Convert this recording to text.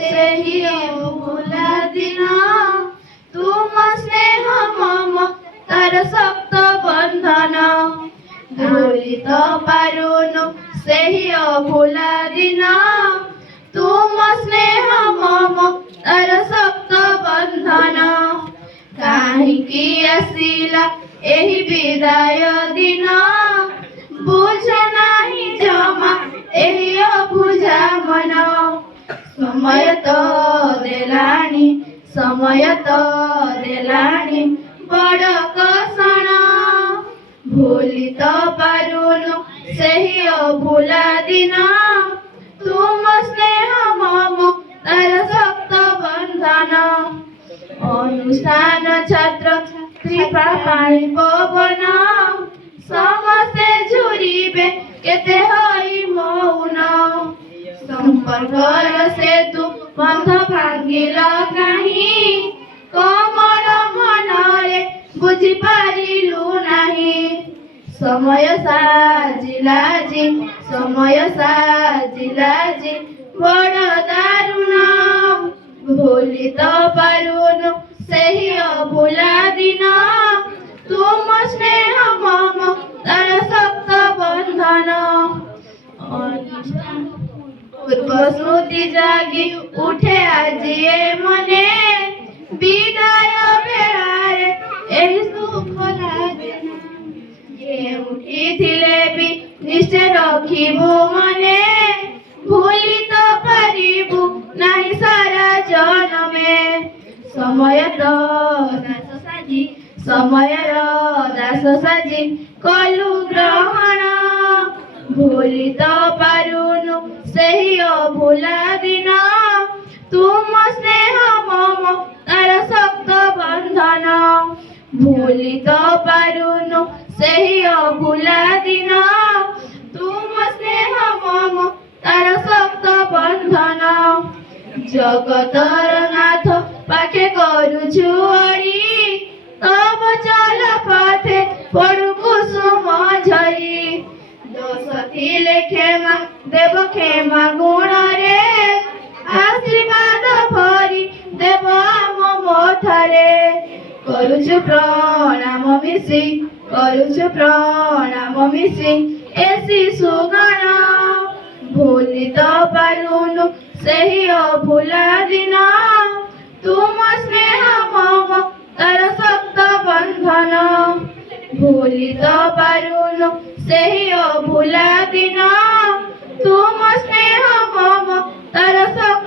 ସେହି ଅଭୁଲା ଦିନ ତୁମ ସ୍ନେହ ମମତାର ଶକ୍ତ ବନ୍ଧନ ଭୁଲି ତ ପାରୁନୁ ସେହି ଅଭୁଲା ଦିନ ତୁମ ସ୍ନେହ ମମତାର ଶକ୍ତ ବନ୍ଧନ କାହିଁକି ଆସିଲା ଏହି ବିଦାୟ ଦିନ ବୁଝ ନାହିଁ ଜମା ଏହି ଅବୁଝା ମନ ସମୟ ତ ଦେଲାଣି ବଡ଼ କଷଣ ଭୁଲି ତ ପାରୁନୁ ସେହି ଅଭୁଲା ଦିନ ତୁମ ସ୍ନେହ ମମତାର ଶକ୍ତ ବନ୍ଧନ ଅନୁଷ୍ଠାନ ଛାତ୍ର ଛାତ୍ରୀ ପାଣି ପବନ ସମସ୍ତେ ଝୁରିବେ କେତେ ହୋଇ ମୌନ ସମ୍ପର୍କର ସେତୁ ବନ୍ଧ ଭାଙ୍ଗିଲ କାହିଁ କୋମଳ ମନରେ ବୁଝିପାରିଲୁ ନାହିଁ ସମୟ ସାଜିଲା ଆଜି ବଡ଼ ଦାରୁଣ ଭୁଲି ତ ପାରୁନୁ ସେହି ଅଭୁଲା ଦିନ ତୁମ ସ୍ନେହ ମମତାର ଶକ୍ତ ବନ୍ଧନ ପୂର୍ବ ସ୍ମୃତି ଜାଗି ଉଠେ ଆଜି ଏ ମନେ ବିଦାୟ ବେଳାରେ ଏହି ସୁଖ ଲାଗେ ଯେଉଁଠି ଥିଲେ ବି ନିଶ୍ଚୟ ରଖିବୁ ମନେ ଭୁଲି ତ ପାରିବୁ ନାହିଁ ସାରା ଜନମେ ସମୟର ଦାସ ସାଜି କଲୁ ଗ୍ରହଣ ଭୁଲି ତ ପାରୁନୁ ସେହି ଅଭୁଲା ଦିନ ତୁମ ସ୍ନେହ ମମତାର ଶକ୍ତ ବନ୍ଧନ ଭୁଲି ତ ପାରୁନୁ ସେହି ଅଭୁଲା ଦିନ ତୁମ ସ୍ନେହ ମମତାର ଶକ୍ତ ବନ୍ଧନ ଜଗତର ନାଥ ପାଖେ କରୁଛୁ ଅଳି ତବ ଚଲ ପଥେ ପଡୁ କୁସୁମ ଝରି ଦୋଷ ଥିଲେ କ୍ଷମା ଦେବ କ୍ଷମା ଗୁଣରେ ଆଶୀର୍ବାଦ ଭରି ଦେବ ଆମ ମଥାରେ କରୁଛୁ ପ୍ରଣାମ ମିଶି ଏ ଶିଶୁଗଣ ଭୁଲି ତ ପାରୁନୁ ସେହି ଅଭୁଲା ଦିନ ତୁମ ସ୍ନେହ ମମତାର ଶକ୍ତ ବନ୍ଧନ ଭୁଲି ତ ପାରୁନୁ ସେହି ଅଭୁଲା ଦିନ ତୁମ ସ୍ନେହ ମମତାର ଶକ୍ତ